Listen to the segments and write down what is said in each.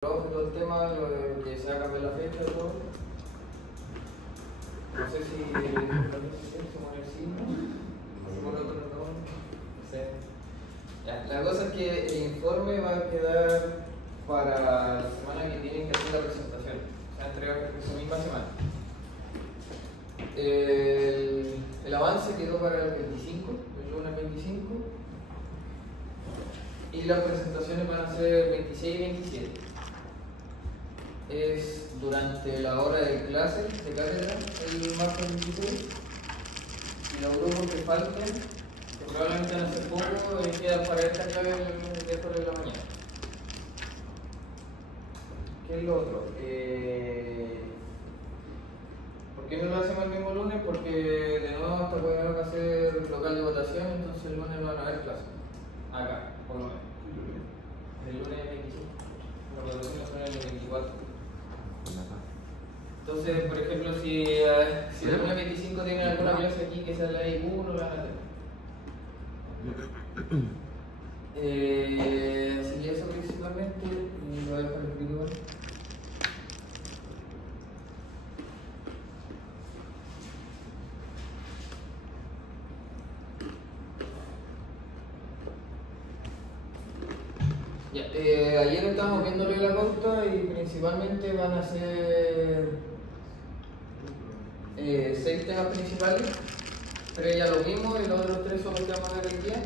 todo el tema, lo de que se va a cambiar la fecha, todo. No sé si se pone el signo, se pone otro nombre, no sé. Ya, la cosa es que el informe va a quedar para la semana que tienen que hacer la presentación, se va a entregar esa misma semana. El avance quedó para el 25, el lunes 25, y las presentaciones van a ser 26 y 27. Es durante la hora de clase, de cátedra, el martes 26. Y los grupos que falten, que probablemente van a ser pocos, quedan para esta clave el miércoles de la mañana. ¿Qué es lo otro? ¿Por qué no lo hacemos el mismo lunes? Porque de nuevo hasta podemos hacer local de votación, entonces el lunes no van a haber clases. Acá, por lo menos. El lunes 25. Las votaciones son el 24. Entonces, por ejemplo, si el lunes 25 tienen alguna clase aquí que sea la IQ, no la van a tener. Así que eso principalmente, y lo voy a dejar escrito. Ya, ayer estábamos viéndole la pauta y principalmente van a ser 6 temas principales, 3 ya lo vimos y los otros 3 son los que vamos a ver hoy día,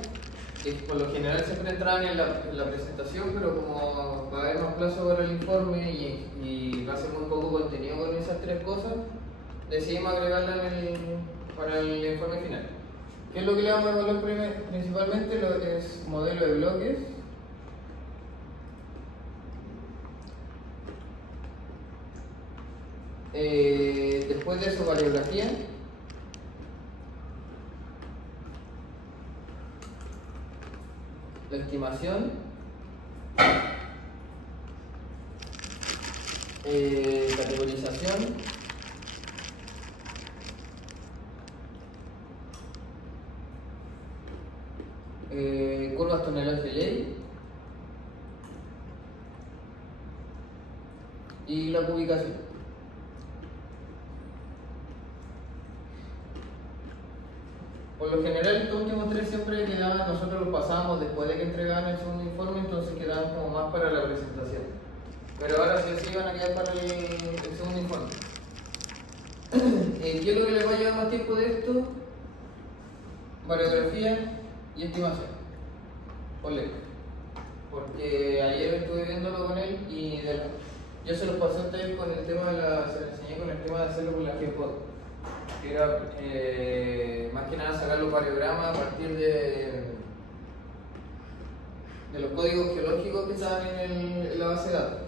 que por lo general siempre entraban en la presentación, pero como va a haber más plazo para el informe y va a ser muy poco contenido con esas 3 cosas, decidimos agregarlas para el informe final. ¿Qué es lo que le vamos a evaluar principalmente? Es modelo de bloques. Después de eso, variografía. La estimación. Categorización. Curvas toneladas de ley. Y la publicación. Por lo general, estos últimos 3 siempre quedaban, nosotros los pasábamos después de que entregaban el segundo informe, entonces quedaban como más para la presentación. Pero ahora sí o sí van a quedar para el segundo informe. ¿Qué es lo que les va a llevar más tiempo de esto? Variografía y estimación. Por ley. Porque ayer estuve viéndolo con él y yo se los pasé a ustedes con el tema se les enseñé con el tema de hacerlo con la GeoCode. Que era más que nada sacar los variogramas a partir de los códigos geológicos que estaban en la base de datos.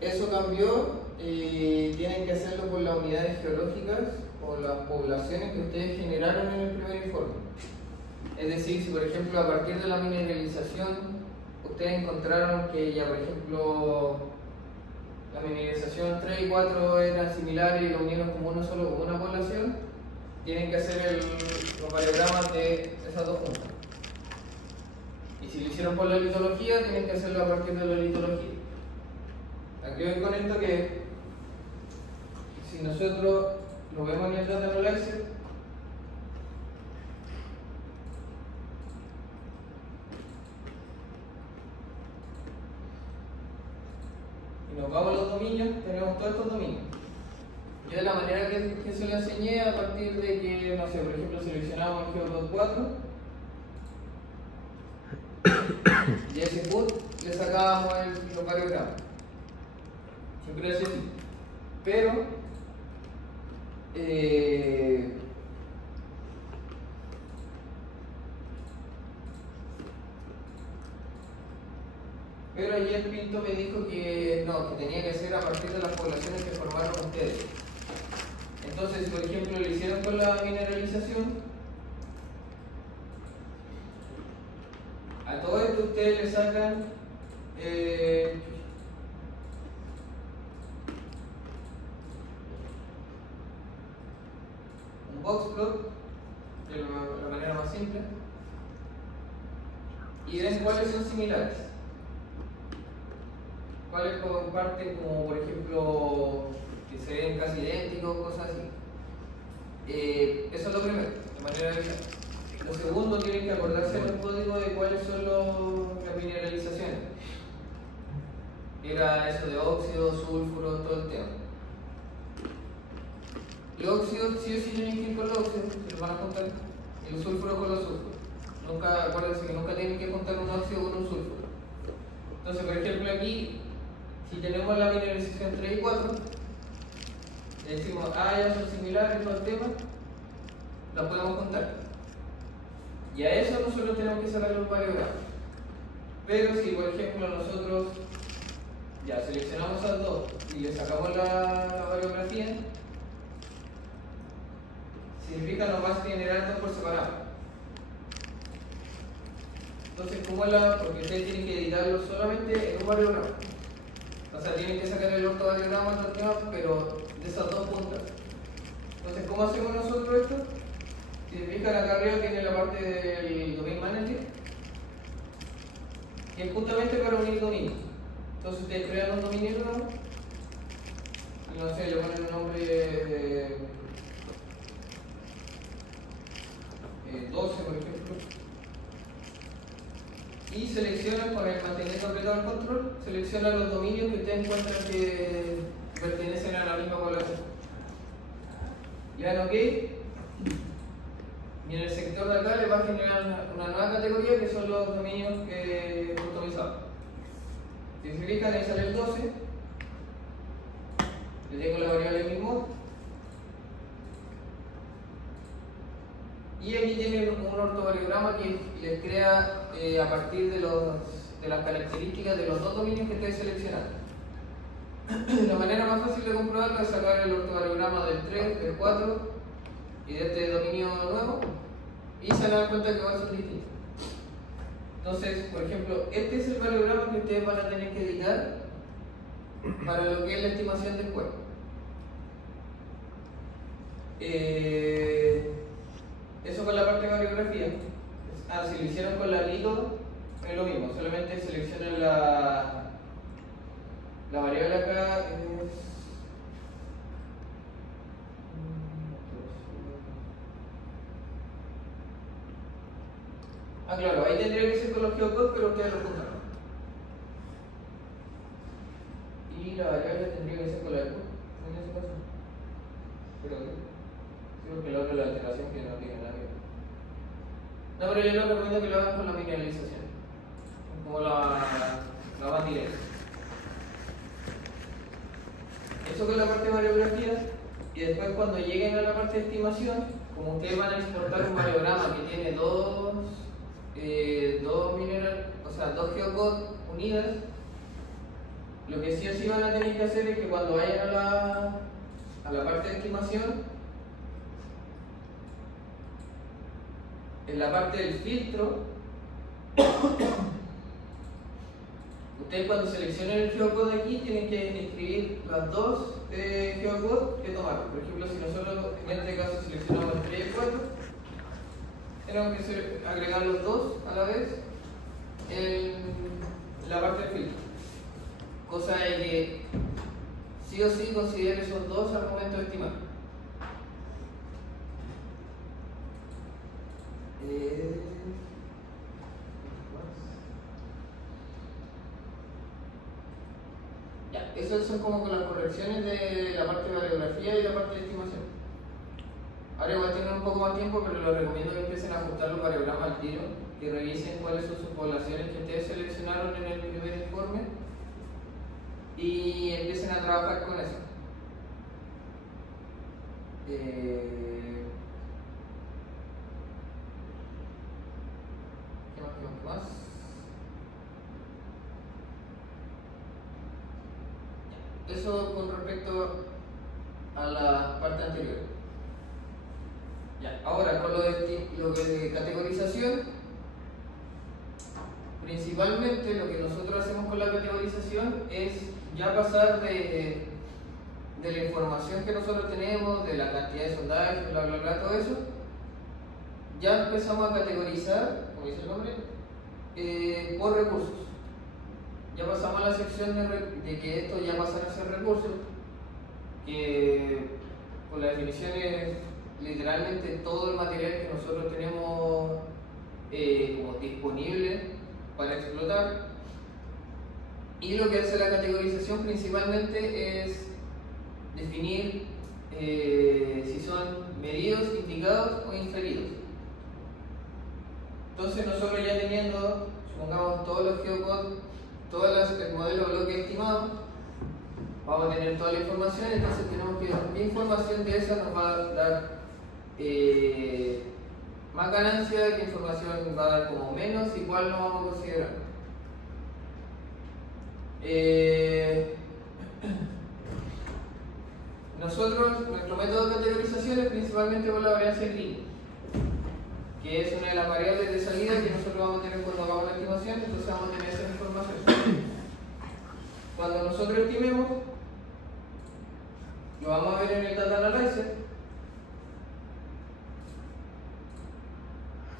Eso cambió y tienen que hacerlo con las unidades geológicas o las poblaciones que ustedes generaron en el primer informe. Es decir, si por ejemplo a partir de la mineralización ustedes encontraron que ya por ejemplo la mineralización 3 y 4 eran similares y lo unieron como una población, tienen que hacer los variogramas de esas dos juntas. Y si lo hicieron por la litología, tienen que hacerlo a partir de la litología. Aquí voy con esto que si nosotros lo vemos en el Data Analyzer, y nos vamos a los dominios, tenemos todos estos dominios. Yo de la manera que se lo enseñé, a partir de que, no sé, por ejemplo, seleccionamos el GeoCode 4 y a ese put le sacábamos los variogramas. Siempre así. Pero ayer Pinto me dijo que no, que tenía que ser a partir de las poblaciones que formaron ustedes. Entonces, por ejemplo, lo hicieron con la mineralización. A todo esto ustedes le sacan un box plot, de la manera más simple, y ven cuáles son similares. cuáles comparten, como por ejemplo que se ven casi idénticos, cosas así. Eso es lo primero, de manera de avisar. Lo segundo, tienen que acordarse en los códigos de cuáles son las mineralizaciones. Era eso de óxido, sulfuro, todo el tema. Los óxidos sí o sí tienen que ir con los óxidos, se los van a juntar. Y los sulfuros con los sulfuros. Nunca, acuérdense que nunca tienen que juntar un óxido con un sulfuro. Entonces, por ejemplo, aquí, si tenemos la mineralización 3 y 4, decimos, ya son similares todo el tema, las podemos juntar. Y a eso nosotros tenemos que sacar los variogramas. Pero si, por ejemplo, nosotros ya seleccionamos a dos y le sacamos la variografía, significa nos va a generar dos por separado. Entonces, ¿cómo es la? Porque ustedes tienen que editarlo solamente en un variograma. O sea, tienen que sacar el ortovariograma del tema, pero de esas dos puntas. Entonces, ¿cómo hacemos nosotros esto? Si se fijan, acá arriba tiene la parte del domain manager, que es justamente para unir dominios. Entonces, ustedes crean un dominio nuevo, y no sé, le ponen un nombre 12, por ejemplo, y seleccionan con el manteniendo apretado el control, seleccionan los dominios que ustedes encuentran que pertenecen a la misma población. Le dan OK, y en el sector de acá les va a generar una nueva categoría que son los dominios customizados. Si se fijan, ahí sale el 12, le tengo la variable mismo. Y aquí tienen un ortovariograma que les crea a partir de las características de los dos dominios que ustedes seleccionaron. La manera más fácil de comprobarlo es sacar el ortovariograma del 3, del 4 y de este dominio nuevo, y se dan cuenta que van a ser distintos. Entonces, por ejemplo, este es el variograma que ustedes van a tener que editar para lo que es la estimación del cuerpo. Eso con la parte de variografía. Si lo hicieron con la LIGO, es lo mismo, solamente seleccionan la variable acá. Claro, ahí tendría que ser con los geocodes, pero ustedes lo juntaron. Y la variable tendría que ser con la ECO, en ese caso. Pero sí, porque la otra es la alteración que no tiene nada que ver. No, pero yo les recomiendo que lo hagan con la mineralización, como la más directa. Eso con la parte de variografía, y después cuando lleguen a la parte de estimación, como ustedes van a exportar un variograma que tiene dos geocodes unidas, lo que sí o sí van a tener que hacer es que cuando vayan a la parte de estimación, en la parte del filtro, ustedes cuando seleccionen el geocode aquí tienen que escribir las dos geocodes que tomaron. Por ejemplo, si nosotros en este caso seleccionamos el 3 y el 4, tenemos que agregar los dos a la vez en la parte del filtro. Cosa de que sí o sí considere esos dos al momento de estimar. Ya, esas son como con las correcciones de la parte de variografía y la parte de estimación. Ahora igual tienen un poco más tiempo, pero les recomiendo que empiecen a ajustar los variogramas al tiro, que revisen cuáles son sus poblaciones que ustedes seleccionaron en el primer informe y empiecen a trabajar con eso. ¿Qué más? Eso con respecto a la parte anterior. Ya, ahora con lo de categorización, principalmente lo que nosotros hacemos con la categorización es ya pasar de la información que nosotros tenemos, de la cantidad de sondajes, bla bla bla, todo eso, ya empezamos a categorizar, como dice el nombre, por recursos. ya pasamos a la sección de que esto ya pasan a ser recursos, que con la definición es literalmente todo el material que nosotros tenemos como disponible para explotar. Y lo que hace la categorización principalmente es definir si son medidos, indicados o inferidos. Entonces nosotros ya teniendo, supongamos, todos los geocodes, el modelo bloque estimado, vamos a tener toda la información, entonces tenemos que ver qué información de esa nos va a dar más ganancia, qué información va a dar como menos y cuál no vamos a considerar. Nosotros, nuestro método de categorización es principalmente por la varianza gris, que es una de las variables de salida que nosotros vamos a tener cuando hagamos la estimación, entonces vamos a tener esa información. Cuando nosotros estimemos, lo vamos a ver en el Data Analyzer.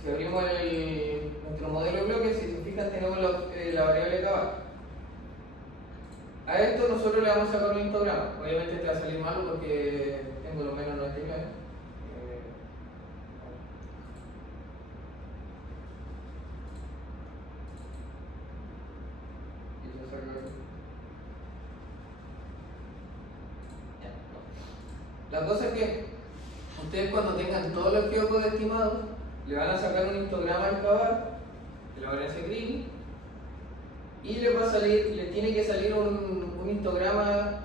Si abrimos nuestro modelo de bloques, si se fijan, tenemos la variable acá abajo. A esto nosotros le vamos a sacar un histograma. Obviamente te va a salir malo porque tengo lo menos 99. La cosa es que ustedes cuando tengan todos los geocodes estimados, le van a sacar un histograma al cavar, de la varianza gris, y le va a salir, le tiene que salir un histograma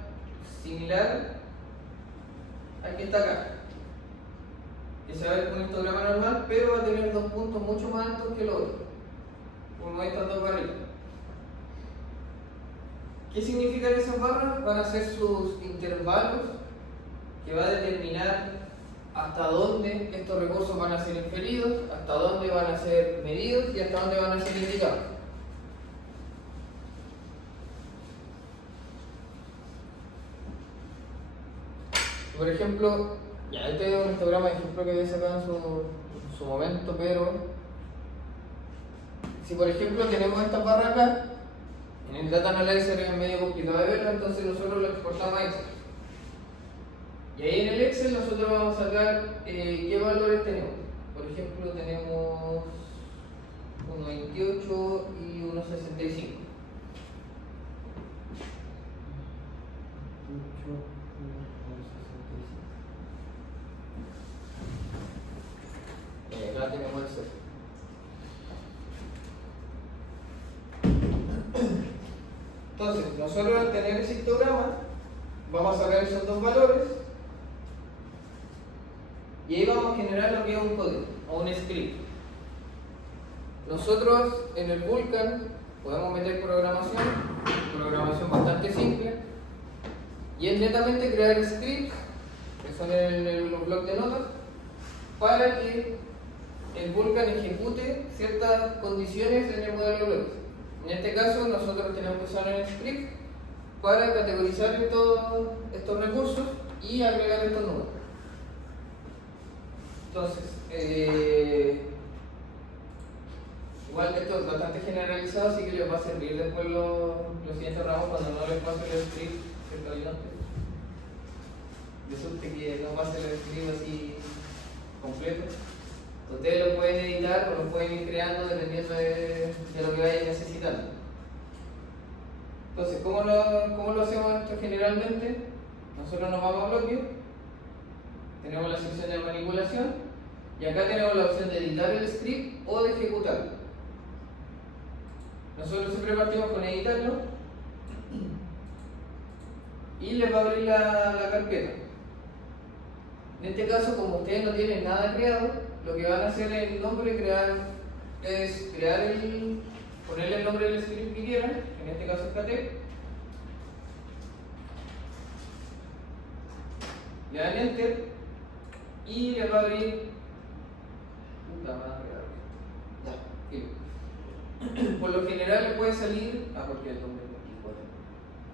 similar al que está acá. Que se va a ver un histograma normal, pero va a tener dos puntos mucho más altos que el otro, como estas dos barritas. ¿Qué significan esas barras? Van a ser sus intervalos que va a determinar hasta dónde estos recursos van a ser inferidos, hasta dónde van a ser medidos y hasta dónde van a ser indicados. Por ejemplo, ya este es un histograma de ejemplo que había sacado en su momento, pero si por ejemplo tenemos esta barra acá, en el Data Analyzer es medio complicado de verlo, entonces nosotros lo exportamos a Excel. Y ahí en el Excel nosotros vamos a sacar qué valores tenemos. Por ejemplo, tenemos 1.28 y 1.65. Acá tenemos el C. Entonces, nosotros al tener ese histograma, vamos a sacar esos dos valores y ahí vamos a generar lo que es un código o un script. Nosotros en el Vulkan podemos meter programación bastante simple, y es netamente crear scripts, que son los bloques de notas, para que el Vulkan ejecute ciertas condiciones en el modelo de bloques. En este caso nosotros tenemos que usar el script para categorizar estos recursos y agregar estos números. Entonces, igual esto es bastante generalizado, así que les va a servir después los siguientes ramos cuando no les pase el script, ¿cierto? Ayudante. Resulta que no pase el script así completo. Ustedes lo pueden editar o lo pueden ir creando dependiendo de lo que vayan necesitando. Entonces, ¿cómo lo hacemos esto generalmente? Nosotros nos vamos a bloque, tenemos la sección de manipulación y acá tenemos la opción de editar el script o de ejecutarlo. Nosotros siempre partimos con editarlo y les va a abrir la carpeta. En este caso, como ustedes no tienen nada creado, lo que van a hacer en el nombre es ponerle el nombre del script que quieran, en este caso es KT. Le dan Enter y les va a abrir. Puta madre, ya. Por lo general les puede salir. Porque el 2024.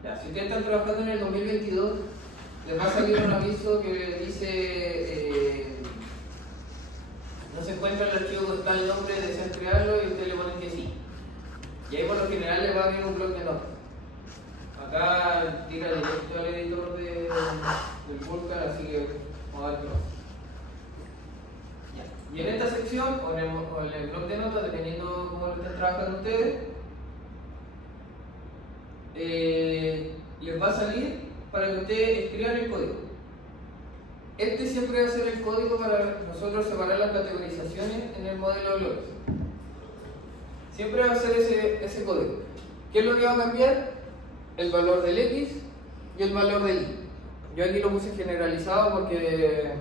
Ya, si ustedes están trabajando en el 2022, les va a salir un aviso que dice. No se encuentra el archivo con tal nombre, desean crearlo y ustedes le ponen que sí. Y ahí por lo general le va a venir un bloc de notas. Acá tira directo al editor del Vulkan, así que vamos a ver qué pasa. Y en esta sección, o en el bloc de notas, dependiendo cómo lo estén trabajando ustedes, les va a salir para que ustedes escriban el código. Este siempre va a ser el código para nosotros separar las categorizaciones en el modelo de bloques. Siempre va a ser ese código. ¿Qué es lo que va a cambiar? El valor del X y el valor del Y. Yo aquí lo puse generalizado porque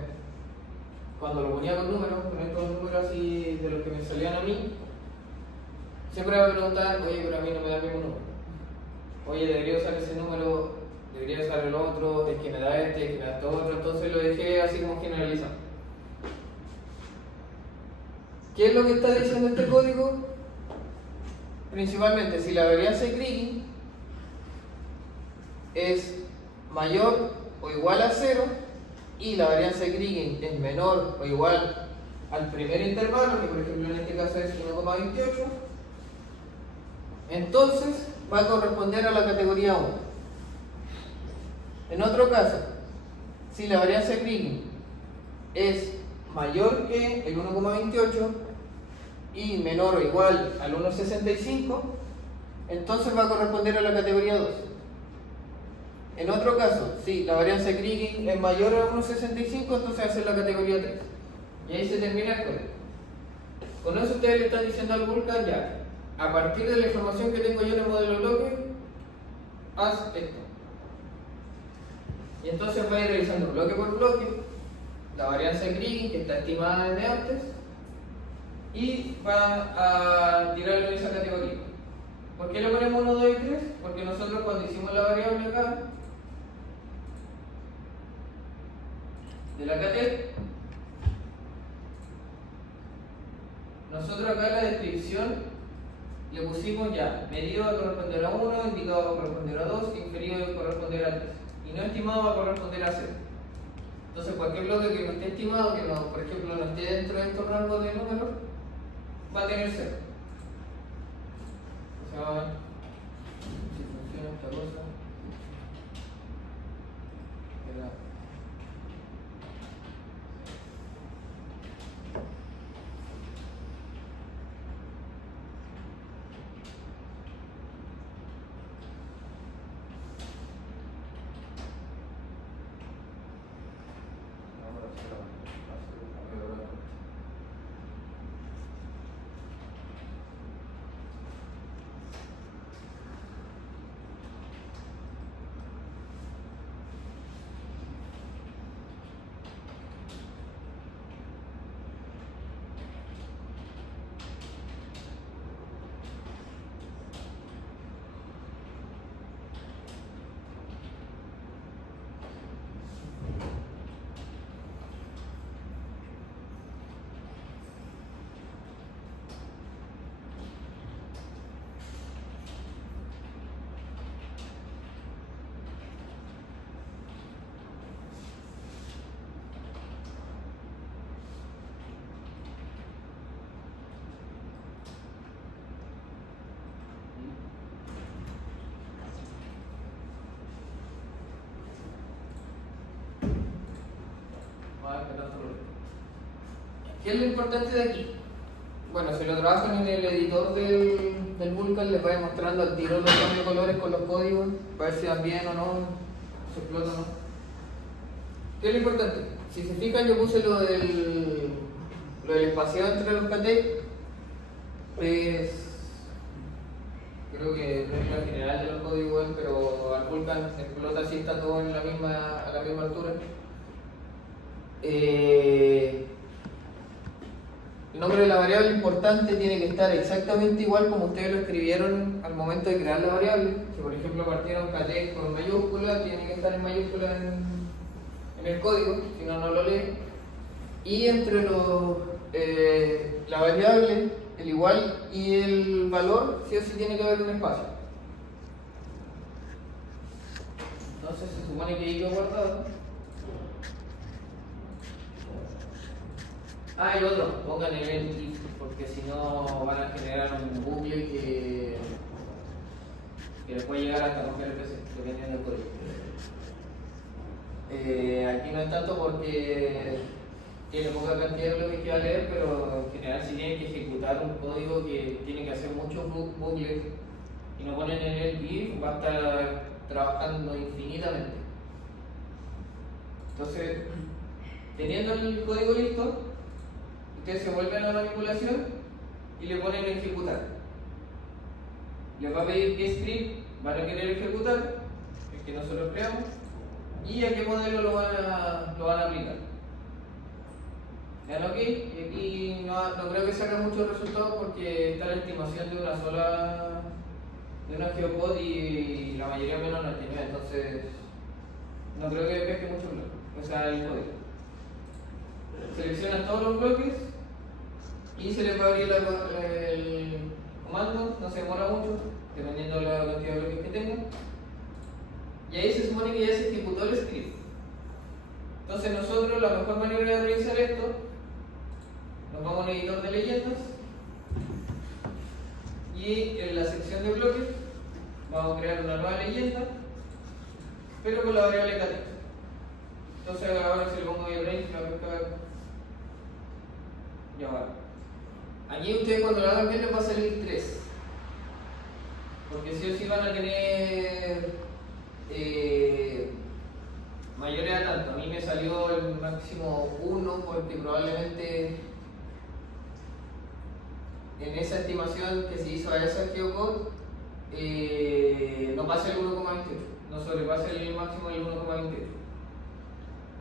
cuando lo ponía con números, con estos números así de los que me salían a mí, siempre me preguntaban, oye, pero a mí no me da el mismo número. Oye, debería usar ese número, debería usar el otro, es que me da este, es que me da este otro, entonces lo dejé así como generalizado. ¿Qué es lo que está diciendo este código? Principalmente, si la varianza de Kriging es mayor o igual a 0 y la varianza de Kriging es menor o igual al primer intervalo, que por ejemplo en este caso es 1,28, entonces va a corresponder a la categoría 1. En otro caso, si la varianza de Kriging es mayor que el 1,28 y menor o igual al 1,65, entonces va a corresponder a la categoría 2. En otro caso, si la varianza de Kriging es mayor a 1,65, entonces va a ser la categoría 3. Y ahí se termina el código. Con eso ustedes le están diciendo al Vulkan, ya, a partir de la información que tengo yo en el modelo bloque, haz esto. Y entonces va a ir revisando bloque por bloque la varianza de Kriging que está estimada desde antes y va a tirarlo en esa categoría. ¿Por qué le ponemos 1, 2 y 3? Porque nosotros cuando hicimos la variable acá de la cate, nosotros acá en la descripción le pusimos ya medido va a corresponder a 1, indicado va a corresponder a 2, inferido va a corresponder a 3 y no estimado va a corresponder a 0. Entonces cualquier bloque que no esté estimado, que no, por ejemplo no esté dentro de estos rangos de números, va a tener 0. O sea, si funciona esta cosa. ¿Qué es lo importante de aquí? Bueno, si lo trabajan en el editor del Vulkan, les va mostrando al tiro los cambios de colores con los códigos, para ver si van bien o no, se explota o no. ¿Qué es lo importante? Si se fijan, yo puse lo del espaciado entre los KT, pues creo que no es la general de los códigos, pero al Vulkan explota si está todo en a la misma altura. El nombre de la variable importante tiene que estar exactamente igual como ustedes lo escribieron al momento de crear la variable. Si por ejemplo partieron KT con mayúscula, tiene que estar en mayúscula en el código, si no, no lo lee. Y entre la variable, el igual y el valor, sí o sí tiene que haber un espacio. Entonces se supone que ahí quedó guardado. Y otro, pongan event if, porque si no van a generar un bucle que que le puede llegar hasta romper el PC, dependiendo del código. Aquí no es tanto porque tiene poca cantidad de bloques que va a leer, pero en general si tiene que ejecutar un código que tiene que hacer muchos bucles y no ponen en el if, va a estar trabajando infinitamente. Entonces, teniendo el código listo, ustedes se vuelven a la manipulación y le ponen ejecutar. Les va a pedir qué script van a querer ejecutar, el que nosotros creamos, y a qué modelo lo van a aplicar. Le dan OK, y aquí no creo que saque muchos resultados porque está la estimación de una geopod y la mayoría menos 99, entonces no creo que pesque mucho el código. Seleccionan todos los bloques y se les va a abrir el comando, no se demora mucho, dependiendo de la cantidad de bloques que tengan. Y ahí se supone que ya se ejecutó el script. Entonces nosotros, la mejor manera de realizar esto, nos vamos a un editor de leyendas y en la sección de bloques vamos a crear una nueva leyenda, pero con la variable catexto. Entonces ahora si le pongo el range, la pesca ya va. Aquí ustedes cuando lo hagan bien les va a salir 3, porque sí o sí van a tener mayoría de tanto. A mí me salió el máximo 1 porque probablemente en esa estimación que se hizo a esa geocode no pase el 1,28, no sobrepase el máximo del 1,28.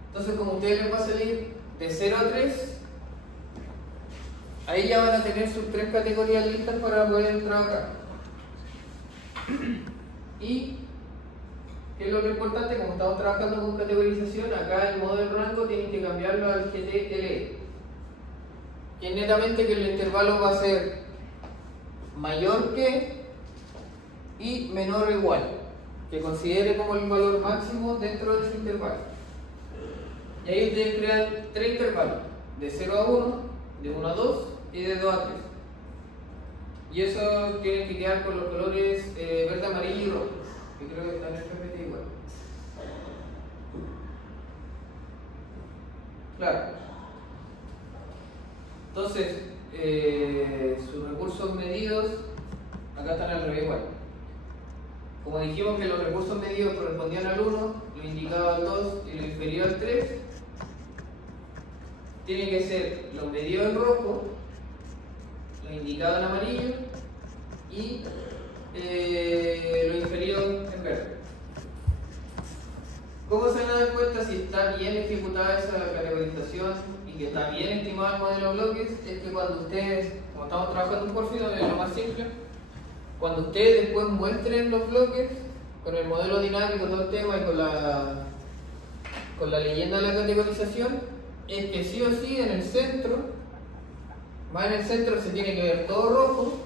Entonces, como a ustedes les va a salir de 0 a 3, ahí ya van a tener sus 3 categorías listas para poder trabajar. Y ¿qué es lo importante? Como estamos trabajando con categorización, acá el modo de rango tienen que cambiarlo al GTLE, que es netamente que el intervalo va a ser mayor que y menor o igual, que considere como el valor máximo dentro de ese intervalo. Y ahí ustedes crean 3 intervalos, de 0 a 1, de 1 a 2 y de 2 a 3. Y eso tiene que quedar con los colores verde, amarillo y rojo, que creo que están en el PPT igual. Claro. Entonces, sus recursos medidos, acá están al revés igual. Como dijimos que los recursos medidos correspondían al 1, lo indicado al 2 y lo inferior al 3, tiene que ser lo medido en rojo, lo indicado en amarillo y lo inferior en verde. ¿Cómo se van a dar cuenta si está bien ejecutada esa categorización y que está bien estimado el modelo de bloques? Es que cuando ustedes, como estamos trabajando en Porfido, es lo más simple, cuando ustedes después muestren los bloques con el modelo dinámico, todo el tema y con la leyenda de la categorización, es que sí o sí en el centro, más en el centro se tiene que ver todo rojo,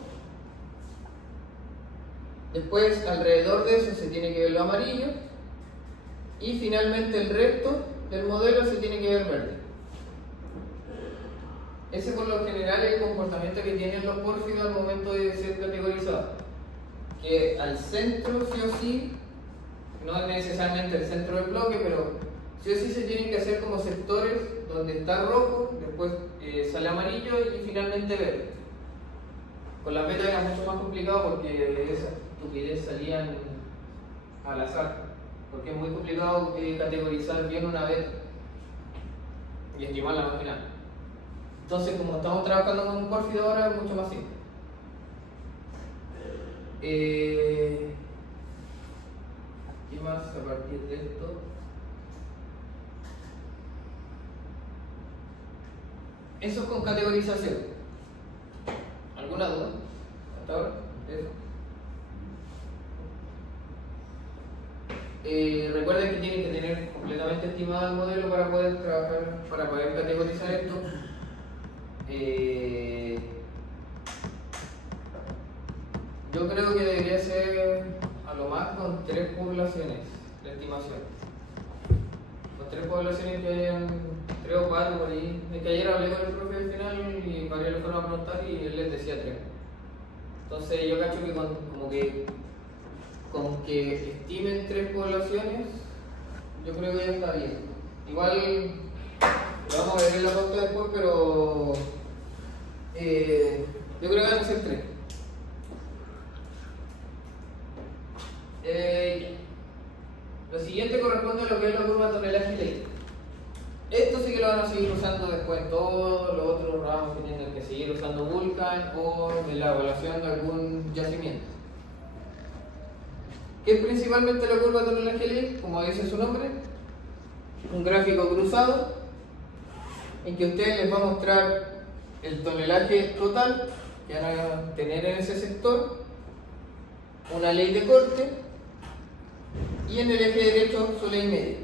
después alrededor de eso se tiene que ver lo amarillo y finalmente el resto del modelo se tiene que ver verde. Ese por lo general es el comportamiento que tienen los pórfidos al momento de ser categorizados, que al centro sí o sí, no es necesariamente el centro del bloque, pero sí o sí se tienen que hacer como sectores donde está rojo, después sale amarillo y finalmente verde. Con las betas era mucho más complicado porque esas estupidez salían al azar, porque es muy complicado categorizar bien una beta y estimarla al final. Entonces, como estamos trabajando con un pórfido ahora, es mucho más simple. ¿Qué más a partir de esto? Eso es con categorización. ¿Alguna duda hasta ahora? Eso. Recuerden que tienen que tener completamente estimado el modelo para poder trabajar, para poder categorizar esto. Yo creo que debería ser a lo más con 3 poblaciones la estimación. Con 3 poblaciones que hayan 3 o 4 por ahí. Es que ayer hablé con el profe al final y varios le fueron a preguntar y él les decía 3. Entonces yo cacho que con con que estimen 3 poblaciones, yo creo que ya está bien. Igual lo vamos a ver en la pauta después, pero yo creo que van a ser 3. Lo siguiente corresponde a lo que es la curva de tonelaje ley. Esto sí que lo van a seguir usando después en todos los otros ramos que tienen que seguir usando Vulkan o en la evaluación de algún yacimiento. ¿Qué es principalmente la curva de tonelaje ley? Como dice su nombre, un gráfico cruzado en que ustedes les va a mostrar el tonelaje total que van a tener en ese sector, una ley de corte y en el eje derecho su ley media.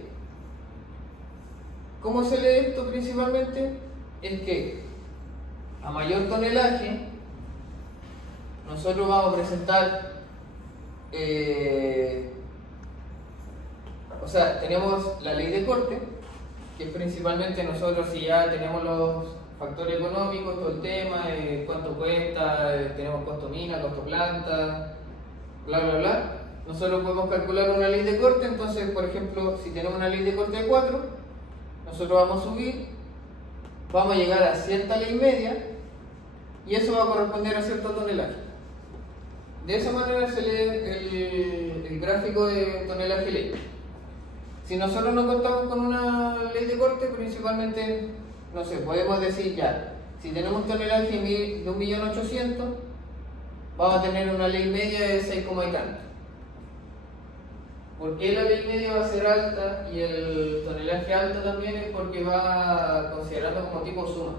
¿Cómo se lee esto principalmente? Es que a mayor tonelaje nosotros vamos a presentar o sea, tenemos la ley de corte, que es principalmente nosotros si ya tenemos los factores económicos, todo el tema, cuánto cuesta, tenemos costo mina, costo planta, bla bla bla. Nosotros podemos calcular una ley de corte, entonces por ejemplo, si tenemos una ley de corte de 4, nosotros vamos a subir, vamos a llegar a cierta ley media y eso va a corresponder a cierto tonelaje. De esa manera se lee el gráfico de tonelaje ley. Si nosotros no contamos con una ley de corte, principalmente, no sé, podemos decir ya, si tenemos tonelaje de 1.800.000, vamos a tener una ley media de 6, y tanto. ¿Por qué la ley media va a ser alta y el tonelaje alto también? Es porque va considerando como tipo suma.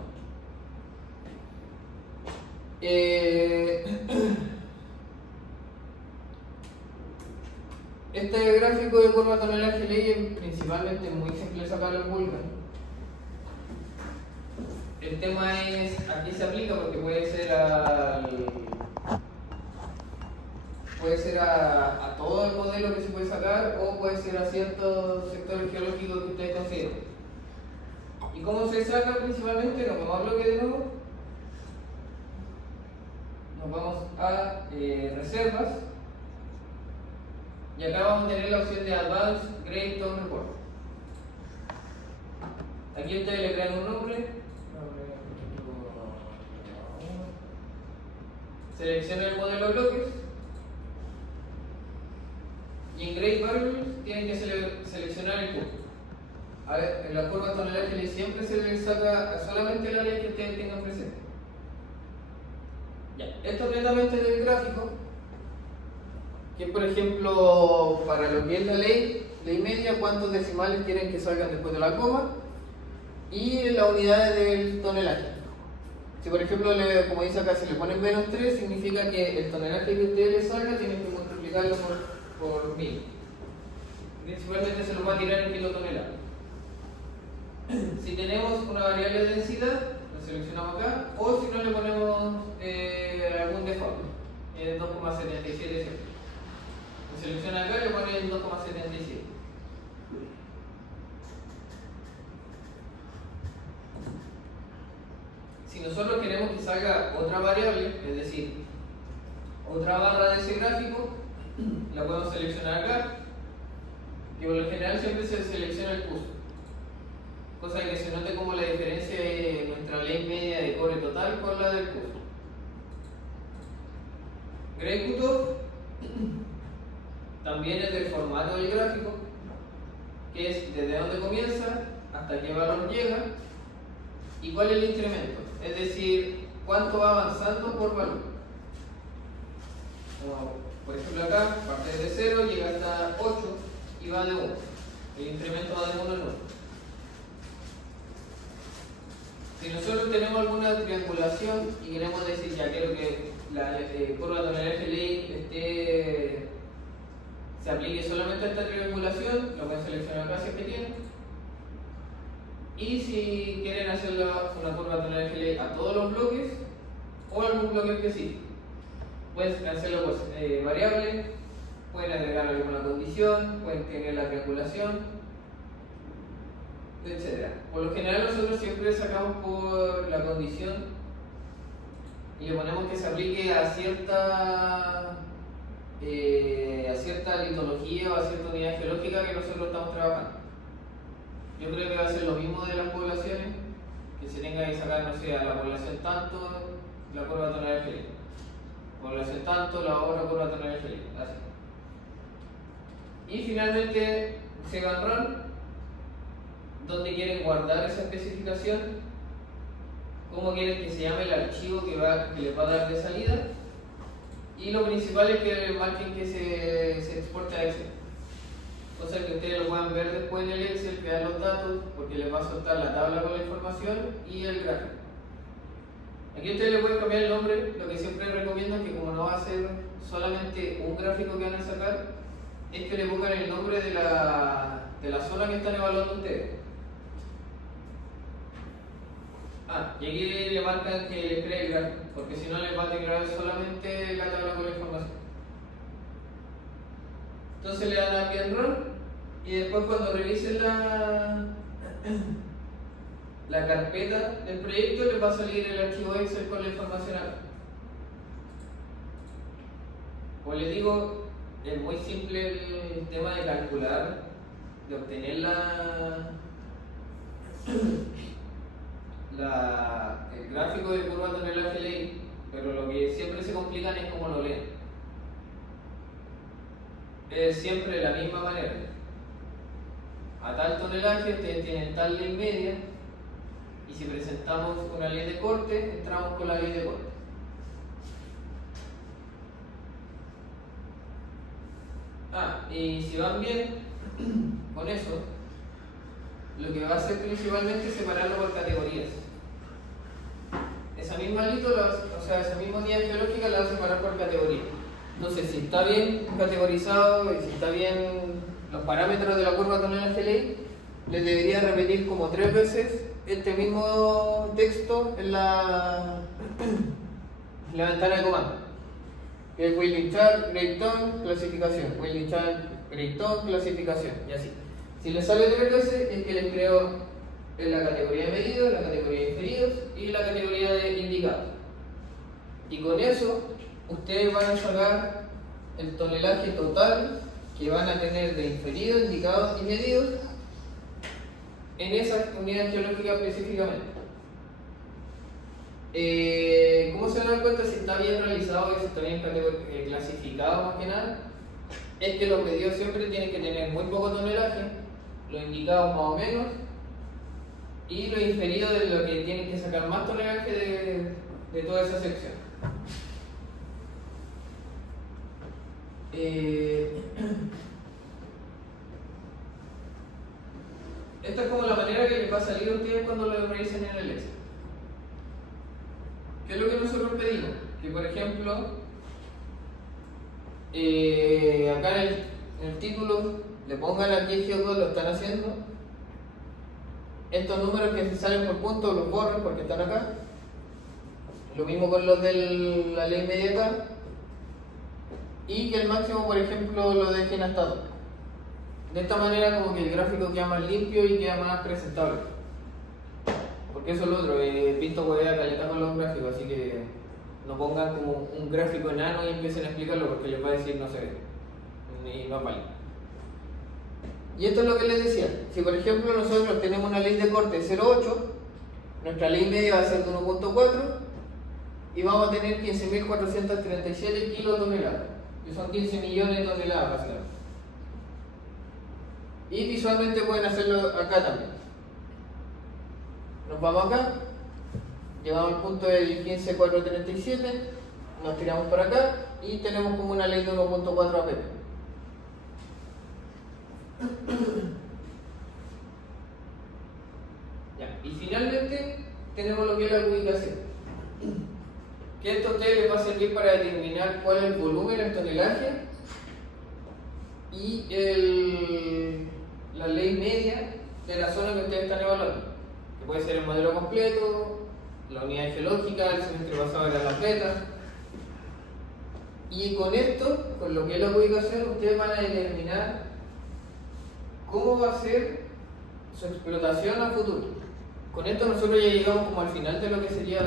Este gráfico de curva tonelaje ley es principalmente muy simple sacarlo en Vulkan. El tema es a qué se aplica, porque puede ser a todo el modelo que se puede sacar o puede ser a ciertos sectores geológicos que ustedes consideren. ¿Y cómo se saca principalmente? Nos vamos a bloque de nuevo, nos vamos a reservas y acá vamos a tener la opción de Advanced Grade Tone Report. Aquí ustedes le crean un nombre, seleccionan el modelo de bloques y en Grade Variables tienen que seleccionar el Q. A ver, en la curva tonelaje ley siempre se les saca solamente la ley que ustedes tengan presente. Ya, esto es netamente del gráfico, que por ejemplo, para lo que es la ley media, cuántos decimales quieren que salgan después de la coma y las unidades del tonelaje. Si por ejemplo, como dice acá, si le ponen -3, significa que el tonelaje que ustedes les salga tienen que multiplicarlo por 1000. Principalmente se lo va a tirar en kilotoneladas. Si tenemos una variable de densidad, lo seleccionamos acá, o si no le ponemos algún default, 2,77. Lo selecciona acá y le ponen 2,77. Si nosotros queremos que salga otra variable, es decir, otra barra de ese gráfico, la podemos seleccionar acá, que por lo general siempre se selecciona el curso, cosa que se note como la diferencia de nuestra ley media de cobre total con la del curso. Grade Cutoff también es del formato del gráfico, que es desde dónde comienza hasta qué valor llega y cuál es el incremento, es decir, cuánto va avanzando por valor. Por ejemplo acá, parte de 0, llega hasta 8 y va de 1. El incremento va de 1 en 1. Si nosotros tenemos alguna triangulación y queremos decir, ya quiero que la curva de tonelaje ley se aplique solamente a esta triangulación, lo pueden seleccionar acá si es que tienen. Y si quieren hacer una curva de tonelaje ley a todos los bloques o algún bloque específico, pueden hacerlo por variable, pueden agregar alguna condición, pueden tener la triangulación, etc. Por lo general nosotros siempre sacamos por la condición y le ponemos que se aplique a cierta a cierta litología o a cierta unidad geológica que nosotros estamos trabajando. Yo creo que va a ser lo mismo de las poblaciones, que se tenga que sacar, no sé, a la población tanto, la curva tonalidad feliz. Población tanto, la otra curva tonalidad feliz. Así. Y finalmente, Second Run, donde quieren guardar esa especificación, cómo quieren que se llame el archivo que les va a dar de salida, y lo principal es que marquen que se exporte a Excel, cosa que ustedes lo puedan ver después en el Excel, que da los datos, porque les va a soltar la tabla con la información y el gráfico. Aquí ustedes le pueden cambiar el nombre. Lo que siempre recomiendo es que, como no va a ser solamente un gráfico que van a sacar, es que le pongan el nombre de la zona que están evaluando ustedes. Y aquí le marcan que les cree el gráfico, porque si no les va a declarar solamente la tabla con la información. Entonces le dan aquí en Run, y después cuando revisen la carpeta del proyecto les va a salir el archivo Excel con la información acá. Como les digo, es muy simple el tema de calcular, de obtener el gráfico de curva tonelaje ley, pero lo que siempre se complican es cómo lo leen. Es siempre de la misma manera. A tal tonelaje ustedes tienen tal ley media, y si presentamos una ley de corte, entramos con la ley de corte. Y si van bien con eso, lo que va a hacer principalmente es separarlo por categorías. Esa misma esa misma unidad geológica la va a separar por categoría. Entonces, si está bien categorizado y si está bien los parámetros de la curva tonelaje ley, les debería repetir como 3 veces este mismo texto en la ventana de comando. Que es Wheeling Chart, Grade Tone, clasificación. Wheeling Chart, Grade Tone, clasificación. Y así. Si les sale 3 veces, es que les creo en la categoría de medidos, la categoría de inferidos y la categoría de indicados. Y con eso, ustedes van a sacar el tonelaje total que van a tener de inferidos, indicados y medidos en esa unidad geológica específicamente. ¿Cómo se dan cuenta si está bien realizado y si está bien clasificado más que nada? Es que los medidos siempre tienen que tener muy poco tonelaje, los indicados más o menos, y los inferidos de lo que tienen que sacar más tonelaje de toda esa sección. Esta es como la manera que les va a salir a ustedes cuando lo revisen en el Excel. ¿Qué es lo que nosotros pedimos? Que, por ejemplo, acá en el título le pongan aquí Geodot lo están haciendo. Estos números que se salen por puntos los borren porque están acá. Lo mismo con los de la ley media acá. Y que el máximo, por ejemplo, lo dejen hasta 2. De esta manera como que el gráfico queda más limpio y queda más presentable. Porque eso es lo otro, Pinto huevea caleta con los gráficos, así que no pongan como un gráfico enano y empiecen a explicarlo porque les va a decir no se ve, ni no vale. Y esto es lo que les decía, si por ejemplo nosotros tenemos una ley de corte de 0.8, nuestra ley media va a ser de 1.4 y vamos a tener 15.437 kilotoneladas, que son 15 millones de toneladas básicamente. Y visualmente pueden hacerlo acá también. Nos vamos acá, llegamos al punto del 15.437, nos tiramos por acá y tenemos como una ley de 1.4 APP. Y finalmente tenemos lo que es la ubicación. Que esto a ustedes les va a servir para determinar cuál es el volumen, el tonelaje y la ley media de la zona que ustedes están evaluando. Que puede ser el modelo completo, la unidad geológica, el semestre pasado era la beta. Y con esto, con lo que es la ubicación, ustedes van a determinar cómo va a ser su explotación a futuro. Con esto nosotros ya llegamos como al final de lo que sería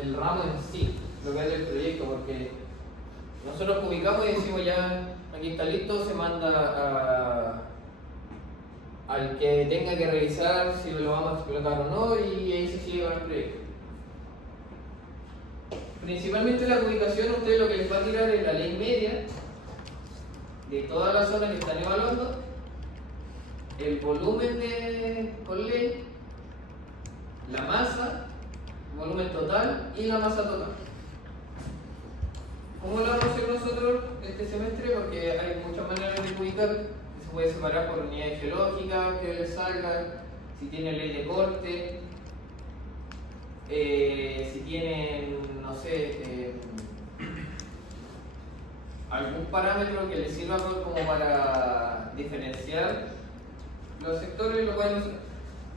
el ramo en sí, lo que es el proyecto, porque Nosotros ubicamos y decimos ya, aquí está listo, se manda al que tenga que revisar si lo vamos a explotar o no, y ahí se sigue con el proyecto. Principalmente la ubicación, ustedes lo que les va a tirar es la ley media de toda la zona que están evaluando, el volumen con ley, la masa, volumen total y la masa total. ¿Cómo lo vamos a hacer nosotros este semestre? Porque hay muchas maneras de ubicar. Se puede separar por unidades geológicas que les salgan, si tienen ley de corte, si tienen, no sé, algún parámetro que les sirva como para diferenciar los sectores, lo pueden usar.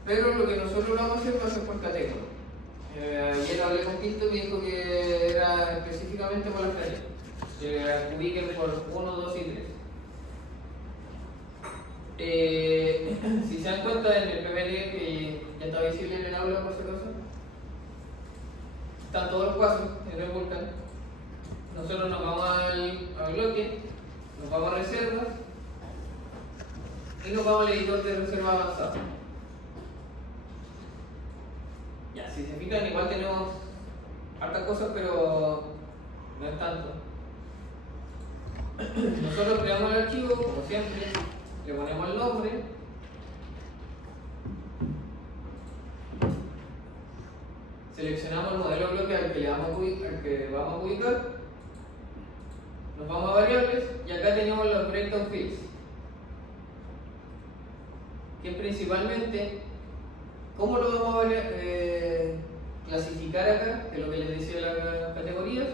Pero lo que nosotros lo vamos a hacer va a ser por categoría. Ayer hablé con Quinto y me dijo que era específicamente por las tareas, que ubiquen por 1, 2 y 3. Si se dan cuenta en el PPT, que ya está visible en el aula por si acaso, están todos los pasos en el volcán. Nosotros nos vamos al bloque, nos vamos a reservas y nos vamos al editor de reserva avanzado. Ya, si se fijan, igual tenemos hartas cosas, pero no es tanto. Nosotros creamos el archivo, como siempre, le ponemos el nombre, seleccionamos el modelo bloque al que vamos a ubicar, nos vamos a variables y acá tenemos los breakdown fields, que principalmente, ¿cómo lo vamos a clasificar acá? Que es lo que les decía de las categorías.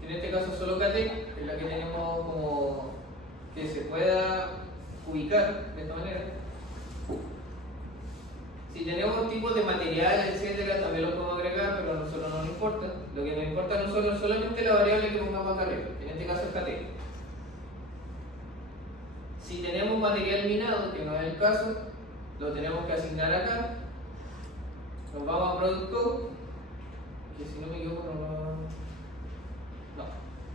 En este caso solo KT, que es la que tenemos como que se pueda ubicar de esta manera. Si tenemos tipos de material, etcétera, también los podemos agregar, pero a nosotros no nos importa. Lo que nos importa a nosotros es solamente la variable que pongamos acá arriba, en este caso es KT. Si tenemos material minado, que no es el caso, lo tenemos que asignar acá. Nos vamos a Product Code, que si no me equivoco no.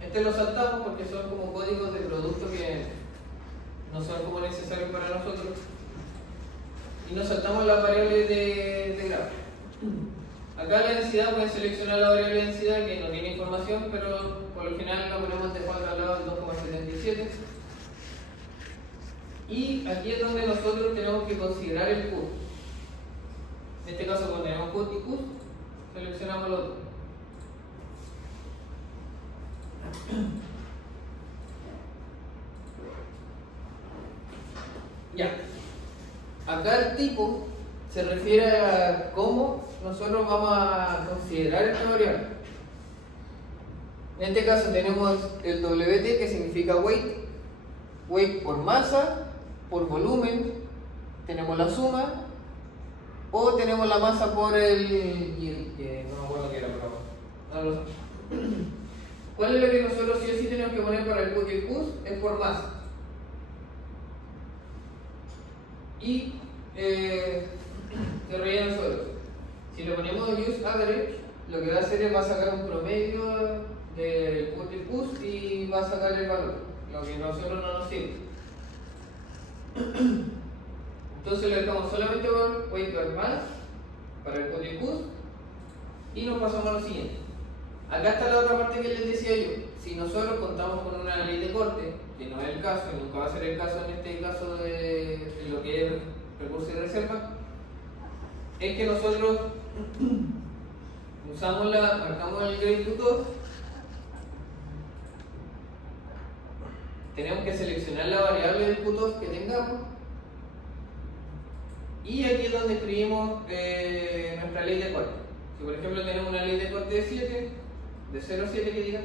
Este lo saltamos porque son como códigos de producto que no son como necesarios para nosotros. Y nos saltamos las variables de grafo. Acá la densidad, pueden seleccionar la variable de densidad que no tiene información, pero por lo general la ponemos de default al lado del 2,77. Y aquí es donde nosotros tenemos que considerar el CUT. En este caso, cuando tenemos CUT y CUT, seleccionamos los dos. Ya. Acá el tipo se refiere a cómo nosotros vamos a considerar esta variable. En este caso tenemos el WT, que significa weight. Weight por masa, por volumen, tenemos la suma, o tenemos la masa por el yield, que no me acuerdo qué era, pero no lo sé. ¿Cuál es lo que nosotros sí o sí tenemos que poner para el CUT y el CUS? Es por masa. Y se rellena solo. Si le ponemos use average, lo que va a hacer es va a sacar un promedio del CUT y el CUS y va a sacar el valor, lo que a nosotros no nos sirve. Entonces le dejamos solamente por weight per mass para el CUT y el CUS y nos pasamos a lo siguiente. Acá está la otra parte que les decía yo. Si nosotros contamos con una ley de corte, que no es el caso, y nunca va a ser el caso en este caso de lo que es recurso y reserva, es que nosotros marcamos el grade tutor, tenemos que seleccionar la variable del cutoff que tengamos, y aquí es donde escribimos nuestra ley de corte. Si por ejemplo tenemos una ley de corte de 7, de 0,7 que diga,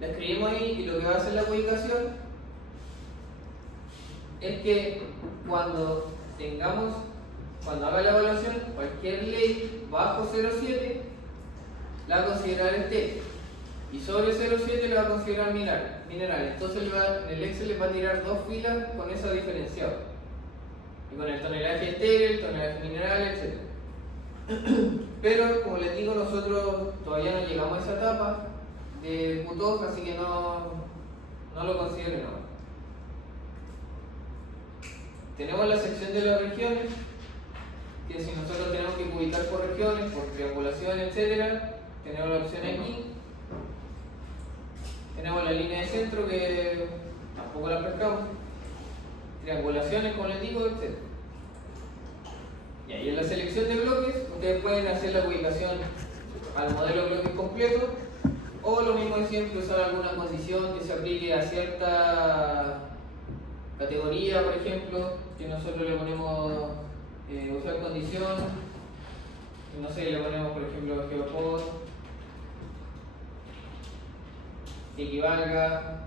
la escribimos ahí, y lo que va a hacer la ubicación es que cuando haga la evaluación, cualquier ley bajo 0,7 la va a considerar este, y sobre 0,7 la va a considerar mineral. Entonces en el Excel le va a tirar dos filas con eso diferenciado, y con el tonelaje estéril, el tonelaje mineral, etc. Pero como les digo, nosotros todavía no llegamos a esa etapa de Qtop, así que no lo consideren ahora. Tenemos la sección de las regiones, que si nosotros tenemos que ubicar por regiones, por triangulación, etc., tenemos la opción aquí. Tenemos la línea de centro, que tampoco la pescamos. Triangulaciones, como les digo, etc. Y ahí en la selección de bloques, ustedes pueden hacer la ubicación al modelo de bloques completo, o lo mismo de siempre, usar alguna condición que se aplique a cierta categoría, por ejemplo, que nosotros le ponemos usar condición, y no sé, le ponemos por ejemplo geopod, que equivalga.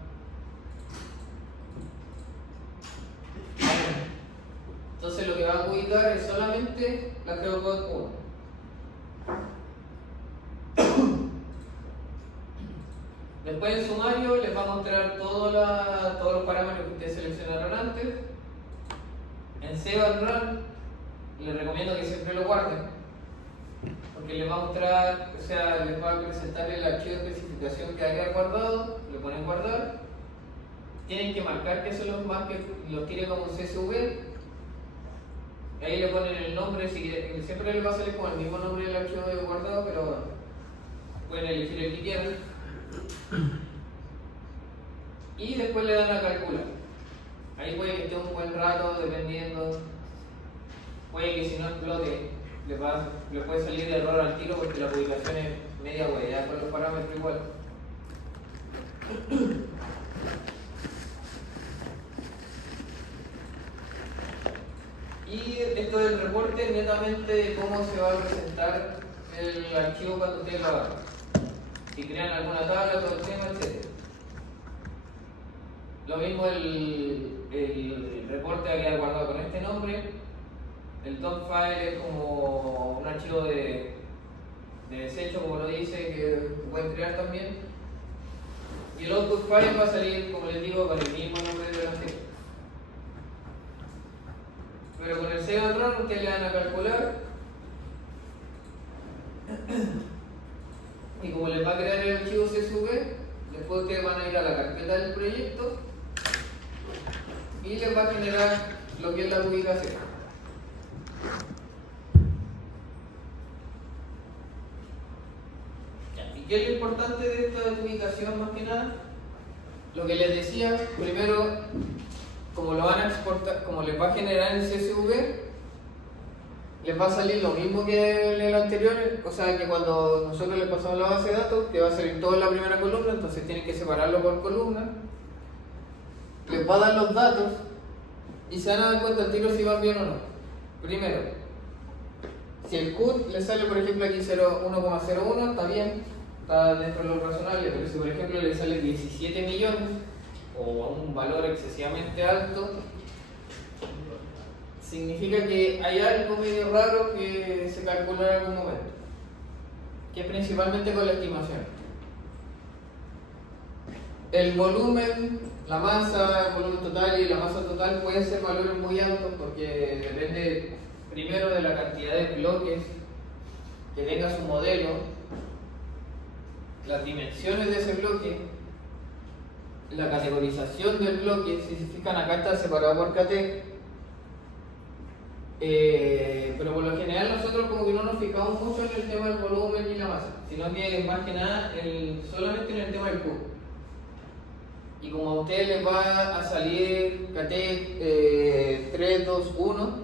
Entonces lo que va a ubicar es solamente la geopod 1. Después en sumario les va a mostrar todos los parámetros que ustedes seleccionaron antes. En Save and Run les recomiendo que siempre lo guarden, porque les va a mostrar, o sea, les va a presentar el archivo de especificación que haya guardado, le ponen guardar. Tienen que marcar que son los más que los tiene como CSV. Ahí le ponen el nombre, siempre les va a salir con el mismo nombre del archivo de guardado, pero pueden elegir el que quieran. Y después le dan a calcular. Ahí puede que esté un buen rato, dependiendo. Puede que si no explote, le puede salir de error al tiro porque la publicación es media huella con los parámetros igual. Y esto del reporte es netamente cómo se va a presentar el archivo cuando ustedes lo hagan. Si crean alguna tabla, todo el tema, etc. Lo mismo el reporte va a quedar guardado con este nombre. El top file es como un archivo de desecho, como lo dice, que pueden crear también. Y el output file va a salir, como les digo, con el mismo nombre de la serie. Pero con el Save and Run ustedes le dan a calcular. Y como les va a crear el archivo CSV, después ustedes van a ir a la carpeta del proyecto y les va a generar lo que es la publicación. ¿Y qué es lo importante de esta publicación más que nada? Lo que les decía, primero, como lo van a exportar, como les va a generar el CSV, les va a salir lo mismo que en el anterior, o sea que cuando nosotros les pasamos la base de datos, que va a salir todo en la primera columna, entonces tienen que separarlo por columna. Les va a dar los datos y se van a dar cuenta al tiro si van bien o no. Primero, si el CUT le sale por ejemplo aquí 1,01, está bien, está dentro de lo razonable, pero si por ejemplo le sale 17 millones o un valor excesivamente alto, significa que hay algo medio raro que se calculó en algún momento, que es principalmente con la estimación. El volumen, la masa, el volumen total y la masa total pueden ser valores muy altos porque depende primero de la cantidad de bloques que tenga su modelo, las dimensiones de ese bloque, la categorización del bloque. Si se fijan, acá está separado por KT. Pero por lo general nosotros como que no nos fijamos mucho en el tema del volumen y la masa, sino que más que nada solamente en el tema del CUT. Y como a ustedes les va a salir KT 3, 2, 1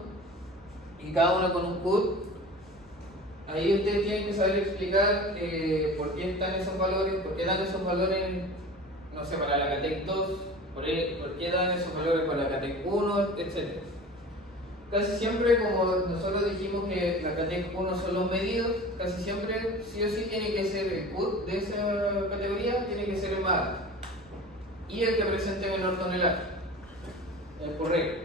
y cada uno con un CUT, ahí ustedes tienen que saber explicar por qué están esos valores, por qué dan esos valores, no sé, para la KT 2, por qué dan esos valores para la KT 1, etc. Casi siempre, como nosotros dijimos que la KT 1 son los medidos, casi siempre sí o sí tiene que ser el CUT de esa categoría, tiene que ser el más alto y el que presente menor tonelaje, por regla.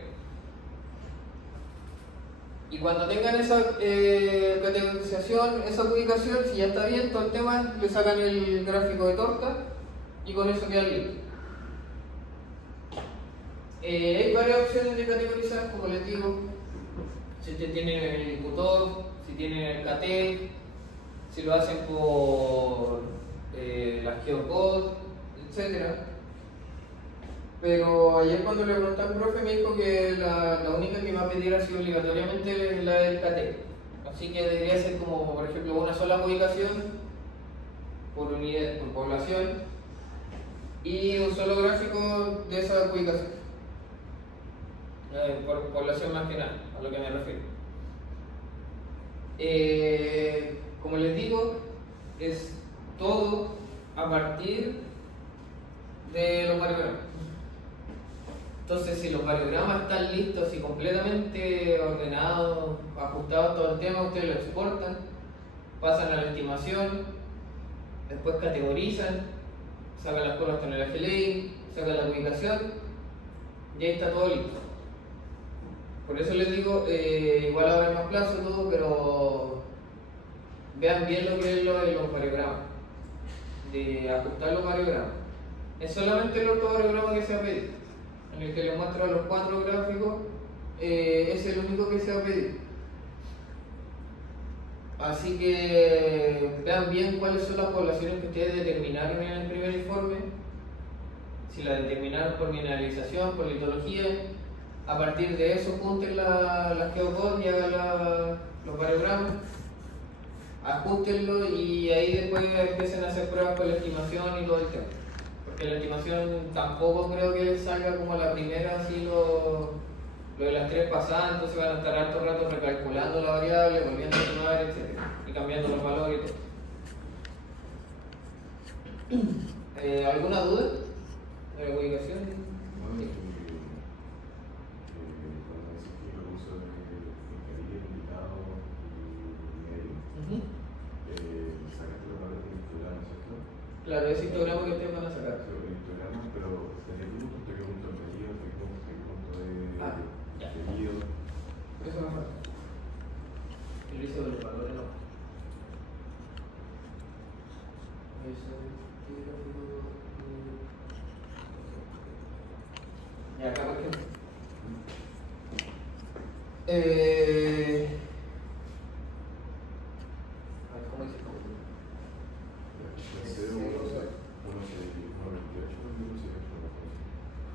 Y cuando tengan esa categorización, esa ubicación, si ya está bien todo el tema, le sacan el gráfico de torta y con eso queda listo. Hay varias opciones de categorizar, como les digo. Si ustedes tienen el Qtop, si tienen el KT, si lo hacen por las geocode, etc. Pero ayer cuando le pregunté al profe me dijo que la única que va a pedir así obligatoriamente es la del KT. Así que debería ser como, por ejemplo, una sola ubicación por unidad, por población, y un solo gráfico de esa ubicación. Por población más que nada, a lo que me refiero. Como les digo, es todo a partir de los variogramas. Entonces, si los variogramas están listos y completamente ordenados, ajustados todo el tema, ustedes lo exportan, pasan a la estimación, después categorizan, sacan las curvas tonelaje ley, sacan la ubicación y ahí está todo listo. Por eso les digo, igual ahora hay más plazo todo, pero vean bien lo que es lo de los variogramas, de ajustar los variogramas. Es solamente el ortovariograma que se va a pedir, en el que les muestro los 4 gráficos, es el único que se va a pedir. Así que vean bien cuáles son las poblaciones que ustedes determinaron en el primer informe, si la determinaron por mineralización, por litología. A partir de eso junten las geocode y hagan los variogramas, ajustenlo y ahí después empiecen a hacer pruebas con la estimación y todo el tema. Porque la estimación tampoco creo que les salga como la primera, así lo de las 3 pasadas, entonces van a estar harto rato recalculando la variable, volviendo a sumar, etc. Y cambiando los valores y todo. ¿Alguna duda de la ubicación? Claro, ese histograma que ustedes van a sacar. Sí, el histograma, pero desde qué punto hasta qué punto el medido, hasta qué punto de medido. Eso me falta. El hizo de los valores no. Eso y acá por ejemplo. ¿Cómo dice?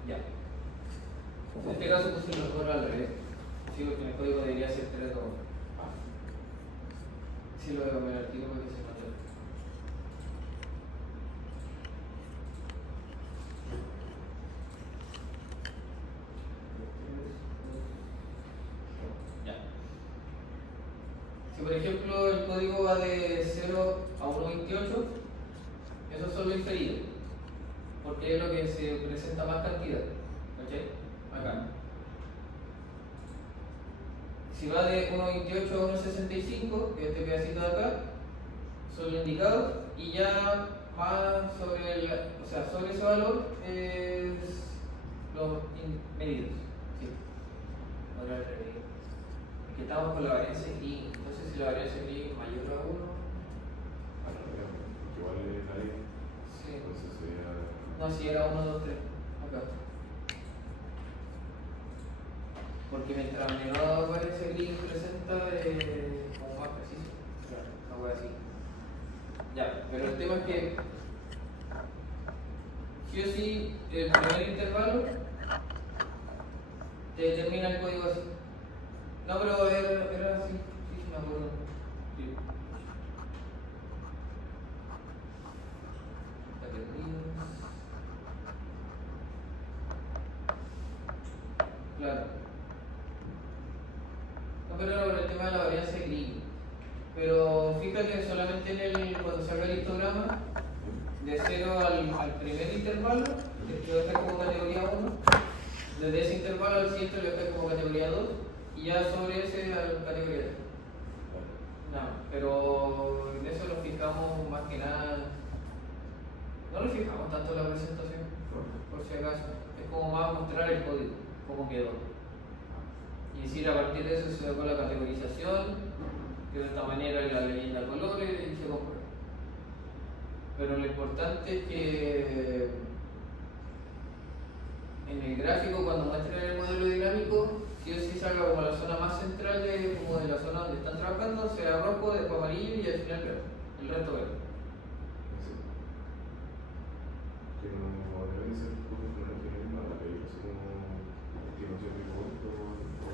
Ya. En este caso puse los valores al revés. Sí, porque en el código debería ser 3, 2. Sí, lo voy a cambiar al tiro porque se nota. Ya. Si por ejemplo el código va de 0 a 1.28, esos son los inferidos, porque es lo que se presenta más cantidad. ¿Ok? Acá. Si va de 1.28 a 1.65, que es este pedacito de acá, son los indicados, y ya más sobre sobre ese valor es los medidos. Sí. Ahora al revés. Aquí estamos con la varianza gris, entonces si la varianza gris es mayor a 1. Igual es la ley. Sí. Entonces sería. No, si era 1, 2, 3. Acá. Porque mientras menor varianza gris presenta, como más preciso. Claro, algo así. Ya, pero el tema es que sí o sí, el primer intervalo te determina el código así. No, pero era así. Sí, me acuerdo. Sí. Claro. No, pero era por el tema de la varianza gris. Pero fíjate solamente cuando salga el histograma, de 0 al primer intervalo, que lo deja como categoría 1, desde ese intervalo al siguiente lo deja como categoría 2, y ya sobre ese a la categoría 3. No, pero en eso nos fijamos más que nada, no nos fijamos tanto en la presentación, por si acaso, es como más mostrar el código, cómo quedó. Y decir, a partir de eso se sacó la categorización, que de esta manera la leyenda de colores y se comprueba. Pero lo importante es que en el gráfico, cuando muestren el modelo dinámico, sí o sí salga como la zona más central como de la zona donde están trabajando, sea rojo, después amarillo y al final verde, el resto verde. Que no deben ser cosas que no tienen para pedir así como estimación de costo o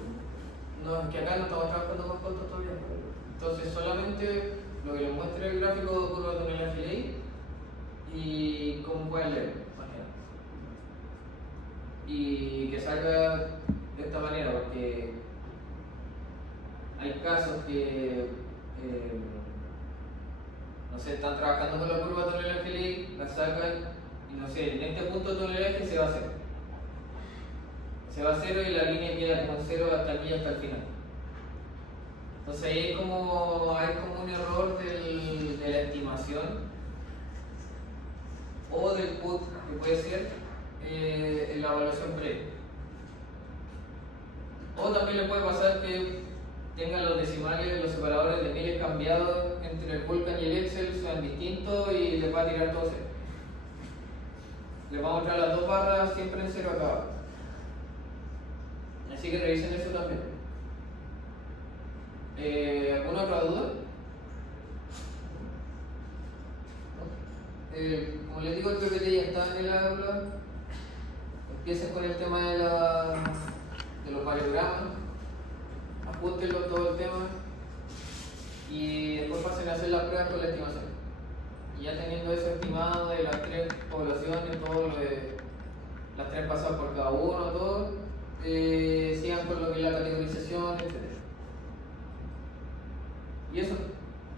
no. No, es que acá no estamos trabajando con costos todavía. Entonces solamente lo que les muestre el gráfico de curva de tonelaje ley y cómo pueden leer, imagínate. Y que salga de esta manera, porque hay casos que no sé, están trabajando con la curva de tonelaje ley, la sacan y no sé, en este punto de tonelaje se va a hacer. Se va a cero y la línea queda con cero hasta aquí, hasta el final. Entonces ahí hay como un error de la estimación o del PUT que puede ser en la evaluación previa. O también le puede pasar que tengan los decimales, los separadores de miles cambiados entre el Vulkan y el Excel, sean distintos y les va a tirar todo cero. Les va a mostrar las dos barras siempre en cero acá. Así que revisen eso también. ¿Alguna otra duda? Como les digo, el PPT ya está en el aula. Empiecen con el tema de los variogramas, apúntenlo todo el tema y después pasen a hacer las pruebas con la estimación. Y ya teniendo eso estimado de las tres poblaciones, todo lo de las tres pasadas por cada uno, todo, sigan con lo que es la categorización, etc. Y eso,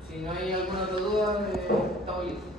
si no hay alguna otra duda, estamos listos.